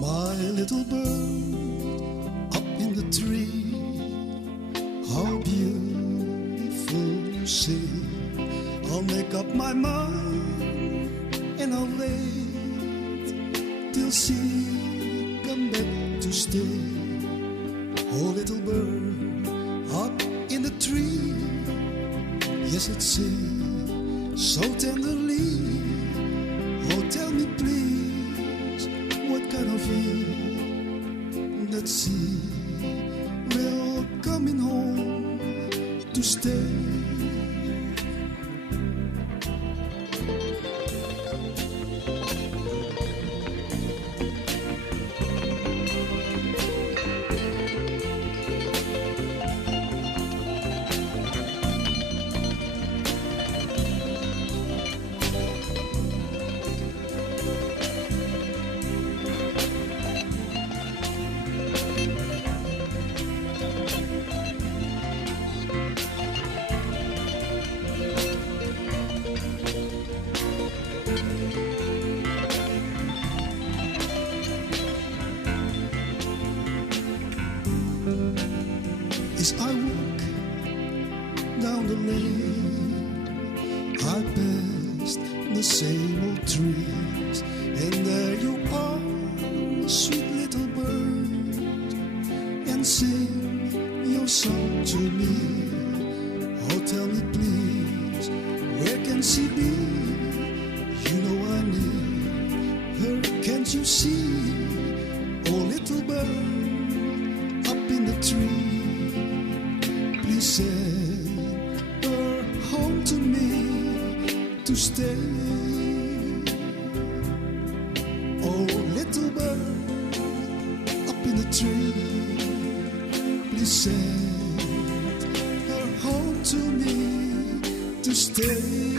My little bird up in the tree, how beautiful you sing. I'll make up my mind and I'll wait till she come back to stay. Oh, little bird up in the tree, yes, it sings so tenderly. Oh, tell me please, what kind of year that she will coming home to stay? As I walk down the lane, I passed the same old trees, and there you are, sweet little bird, and sing your song to me. Oh, tell me please, where can she be? You know I need her, can't you see? Oh, little bird up in the tree, please send her home to me to stay. Oh, little bird up in the tree, please send her home to me to stay.